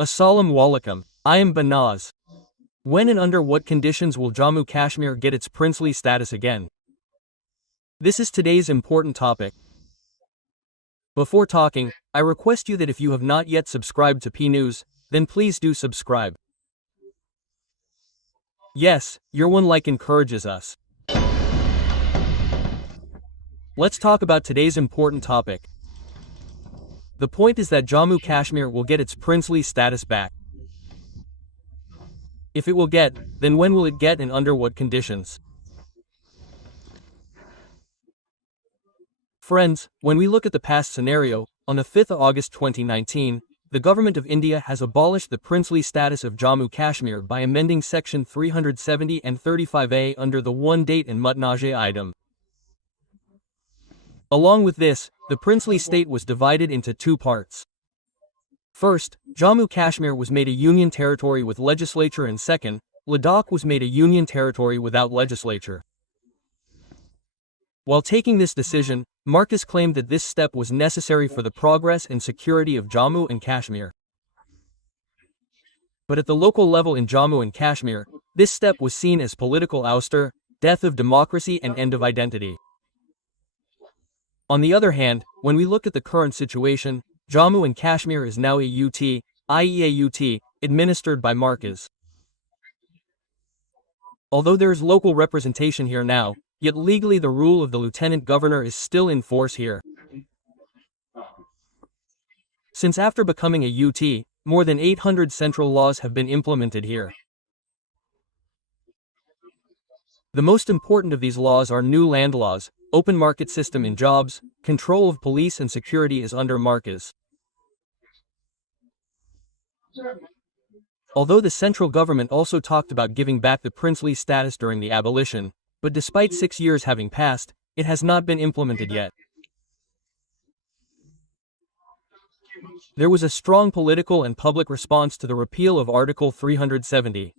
Assalamu alaikum, I am Banaz. When and under what conditions will Jammu Kashmir get its princely status again? This is today's important topic. Before talking, I request you that if you have not yet subscribed to P News, then please do subscribe. Yes, your one like encourages us. Let's talk about today's important topic. The point is that Jammu Kashmir will get its princely status back. If it will get, then when will it get and under what conditions? Friends, when we look at the past scenario, on the 5th of August 2019, the government of India has abolished the princely status of Jammu Kashmir by amending Section 370 and 35A under the one date and mutnazeh item. Along with this, the princely state was divided into two parts. First, Jammu Kashmir was made a union territory with legislature, and second, Ladakh was made a union territory without legislature. While taking this decision, Marcos claimed that this step was necessary for the progress and security of Jammu and Kashmir. But at the local level in Jammu and Kashmir, this step was seen as political ouster, death of democracy and end of identity. On the other hand, when we look at the current situation, Jammu and Kashmir is now a UT, i.e. a UT, administered by Marcos. Although there is local representation here now, yet legally the rule of the lieutenant governor is still in force here. Since after becoming a UT, more than 800 central laws have been implemented here. The most important of these laws are new land laws, open market system in jobs, control of police and security is under Marcos. Although the central government also talked about giving back the princely status during the abolition, but despite 6 years having passed, it has not been implemented yet. There was a strong political and public response to the repeal of Article 370.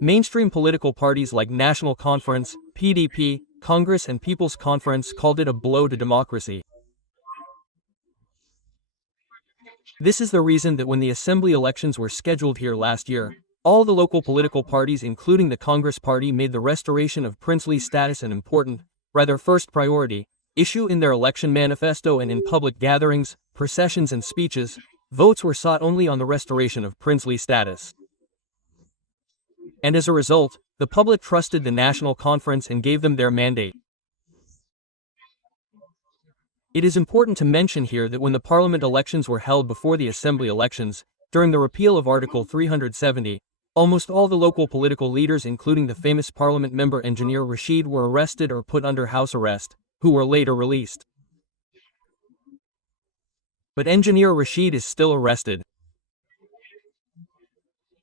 Mainstream political parties like National Conference, PDP, Congress and People's Conference called it a blow to democracy. This is the reason that when the assembly elections were scheduled here last year, all the local political parties including the Congress Party made the restoration of princely status an important, rather first priority, issue in their election manifesto, and in public gatherings, processions and speeches, votes were sought only on the restoration of princely status. And as a result, the public trusted the National Conference and gave them their mandate. It is important to mention here that when the parliament elections were held before the assembly elections, during the repeal of Article 370, almost all the local political leaders including the famous parliament member Engineer Rashid were arrested or put under house arrest, who were later released. But Engineer Rashid is still arrested.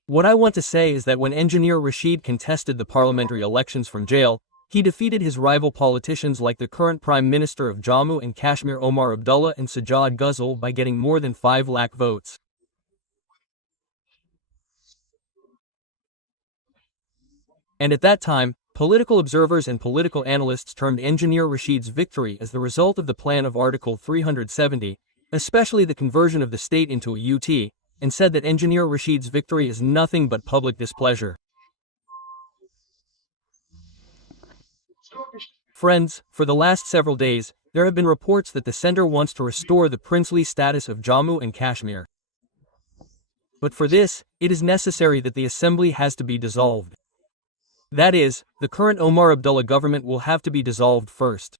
What I want to say is that when Engineer Rashid contested the parliamentary elections from jail, he defeated his rival politicians like the current Prime Minister of Jammu and Kashmir Omar Abdullah and Sajjad Ghazal by getting more than 5 lakh votes. And at that time, political observers and political analysts termed Engineer Rashid's victory as the result of the plan of Article 370, especially the conversion of the state into a UT, and said that Engineer Rashid's victory is nothing but public displeasure. Friends, for the last several days, there have been reports that the center wants to restore the princely status of Jammu and Kashmir. But for this, it is necessary that the assembly has to be dissolved. That is, the current Omar Abdullah government will have to be dissolved first.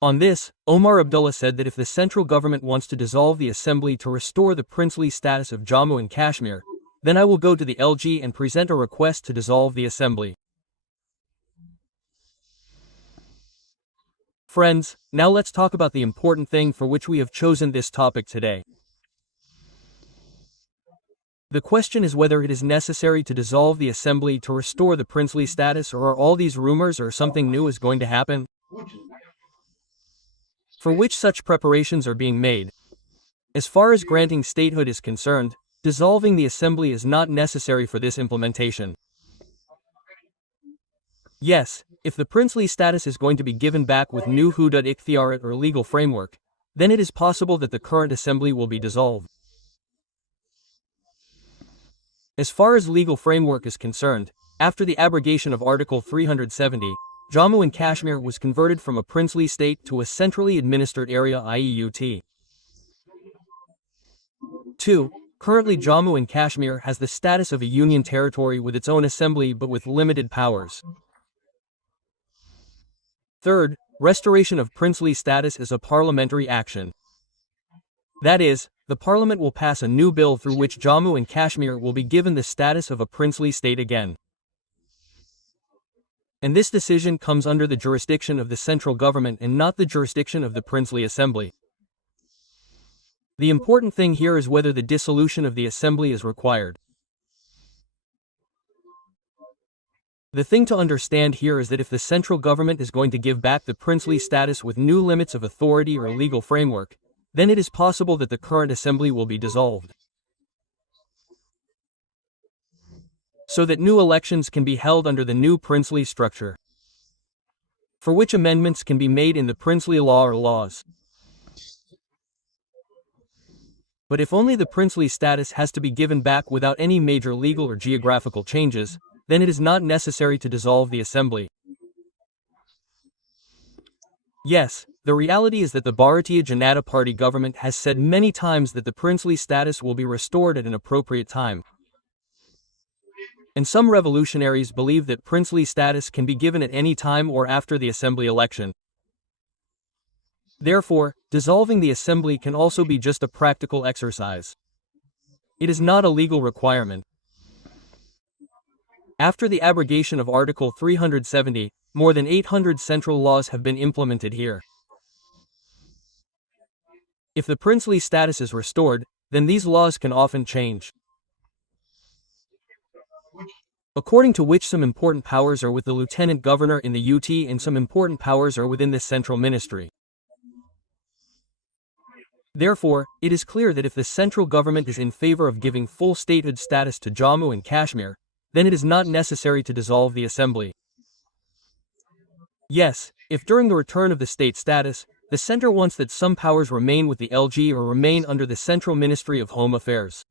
On this, Omar Abdullah said that if the central government wants to dissolve the assembly to restore the princely status of Jammu and Kashmir, then I will go to the LG and present a request to dissolve the assembly. Friends, now let's talk about the important thing for which we have chosen this topic today. The question is whether it is necessary to dissolve the assembly to restore the princely status, or are all these rumors or something new is going to happen? For which such preparations are being made. As far as granting statehood is concerned, dissolving the assembly is not necessary for this implementation. Yes, if the princely status is going to be given back with new Hudud Ikhtiyarat or legal framework, then it is possible that the current assembly will be dissolved. As far as legal framework is concerned, after the abrogation of Article 370, Jammu and Kashmir was converted from a princely state to a centrally administered area IEUT. 2. Currently Jammu and Kashmir has the status of a union territory with its own assembly but with limited powers. Third, restoration of princely status is a parliamentary action. That is, the parliament will pass a new bill through which Jammu and Kashmir will be given the status of a princely state again. And this decision comes under the jurisdiction of the central government and not the jurisdiction of the princely assembly. The important thing here is whether the dissolution of the assembly is required. The thing to understand here is that if the central government is going to give back the princely status with new limits of authority or legal framework, then it is possible that the current assembly will be dissolved, so that new elections can be held under the new princely structure, for which amendments can be made in the princely law or laws. But if only the princely status has to be given back without any major legal or geographical changes, then it is not necessary to dissolve the assembly. Yes, the reality is that the Bharatiya Janata Party government has said many times that the princely status will be restored at an appropriate time. And some revolutionaries believe that princely status can be given at any time or after the assembly election. Therefore, dissolving the assembly can also be just a practical exercise. It is not a legal requirement. After the abrogation of Article 370, more than 800 central laws have been implemented here. If the princely status is restored, then these laws can often change, according to which some important powers are with the lieutenant governor in the UT and some important powers are within the central ministry. Therefore, it is clear that if the central government is in favor of giving full statehood status to Jammu and Kashmir, then it is not necessary to dissolve the assembly. Yes, if during the return of the state status, the center wants that some powers remain with the LG or remain under the Central Ministry of Home Affairs.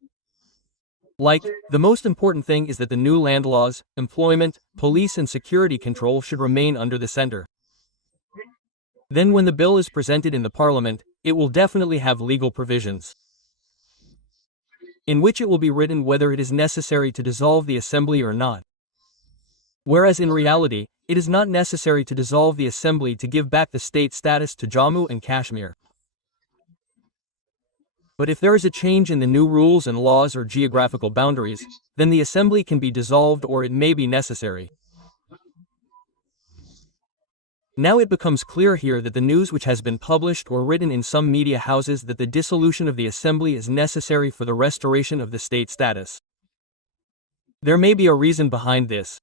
Like, the most important thing is that the new land laws, employment, police and security control should remain under the center. Then when the bill is presented in the parliament, it will definitely have legal provisions, in which it will be written whether it is necessary to dissolve the assembly or not. Whereas in reality, it is not necessary to dissolve the assembly to give back the state status to Jammu and Kashmir. But if there is a change in the new rules and laws or geographical boundaries, then the assembly can be dissolved or it may be necessary. Now it becomes clear here that the news which has been published or written in some media houses that the dissolution of the assembly is necessary for the restoration of the state status. There may be a reason behind this.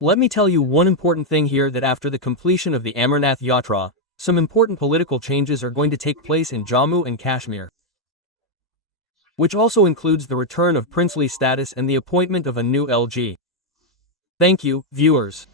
Let me tell you one important thing here, that after the completion of the Amarnath Yatra, some important political changes are going to take place in Jammu and Kashmir, which also includes the return of princely status and the appointment of a new LG. Thank you, viewers.